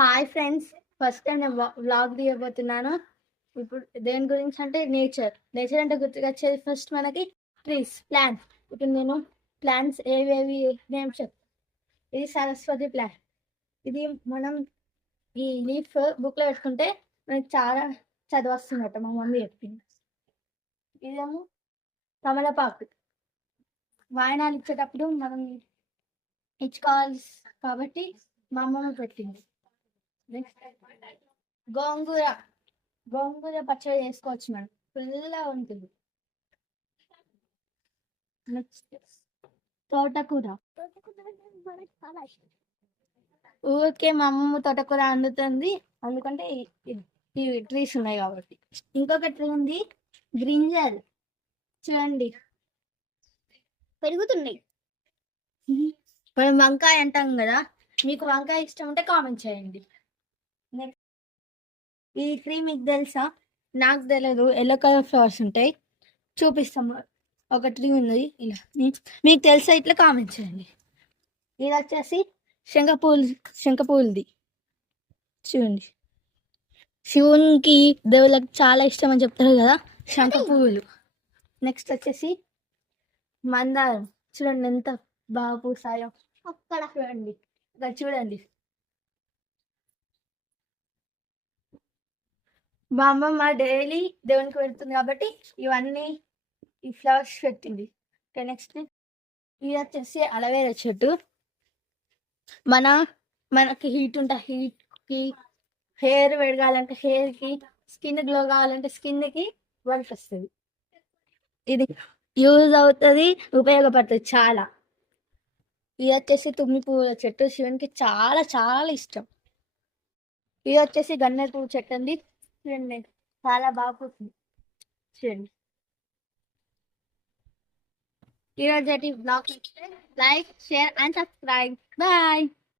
Hi friends, first time నేను vlog తీయబోతున్నాను. ఇప్పుడు దేని గురించి అంటే నేచర్ అంటే గుర్తుకొచ్చేది ఫస్ట్ మనకి ట్రీస్, ప్లాంట్స్. ఇప్పుడు నేను ప్లాంట్స్ ఏవేవి నేమ్ చెప్. ఇది సరస్వతి ప్లాంట్. ఇది మనం ఈ లీఫ్ బుక్లో పెట్టుకుంటే మనకి చాలా చదువు వస్తుందట, మా మమ్మీ చెప్పింది. ఇదేమో కమలపాకు. వాయనాలు ఇచ్చేటప్పుడు మనం ఇచ్చుకోవాలి కాబట్టి మా అమ్మమ్మ పెట్టింది. గోంగూర గోంగూర పచ్చడి చేసుకోవచ్చు మనం, ఫుల్గా ఉంటుంది. నెక్స్ట్ తోటకూర. ఊరికే మా అమ్మమ్మ తోటకూర వండుతుంది, అందుకంటే ఈ ట్రీస్ ఉన్నాయి కాబట్టి. ఇంకొక ట్రీ ఉంది, బ్రింజల్. చూడండి, పెరుగుతున్నాయి. మనం వంకాయ అంటాం కదా, మీకు వంకాయ ఇష్టం ఉంటే కామెంట్ చేయండి. నెక్స్ట్ ఈ ట్రీ మీకు తెలుసా? నాకు తెలియదు. ఎల్లో కలర్ ఫ్లవర్స్ ఉంటాయి, చూపిస్తాము. ఒక ట్రీ ఉన్నది ఇలా, మీకు తెలుసా? ఇట్లా కామెంట్ చేయండి. ఇది వచ్చేసి శంఖపూలది. చూడండి, శివునికి దేవుళ్ళకి చాలా ఇష్టం అని చెప్తారు కదా, శంఖ పువ్వులు. నెక్స్ట్ వచ్చేసి మందారం. చూడండి ఎంత బాగా పూసాయో అక్కడ. చూడండి ఇక్కడ చూడండి, మా అమ్మమ్మ డైలీ దేవునికి పెడుతుంది కాబట్టి ఇవన్నీ ఈ ఫ్లవర్స్ పెట్టింది. నెక్స్ట్ ఇది వచ్చేసి అలవేరా చెట్టు. మనకి హీట్ ఉంటే హీట్కి, హెయిర్ పెరగాలంటే హెయిర్కి, స్కిన్ గ్లో కావాలంటే స్కిన్కి వర్క్ వస్తుంది. ఇది యూజ్ అవుతుంది, ఉపయోగపడుతుంది చాలా. ఇది వచ్చేసి తుమ్మి పువ్వుల చెట్టు, శివునికి చాలా చాలా ఇష్టం. ఇది వచ్చేసి గన్నేరు పువ్వు చెట్టు అండి. చూడండి చాలా బాగా పూస్తుంది. చూడండి. ఈరోజు blog like, share and subscribe. Bye.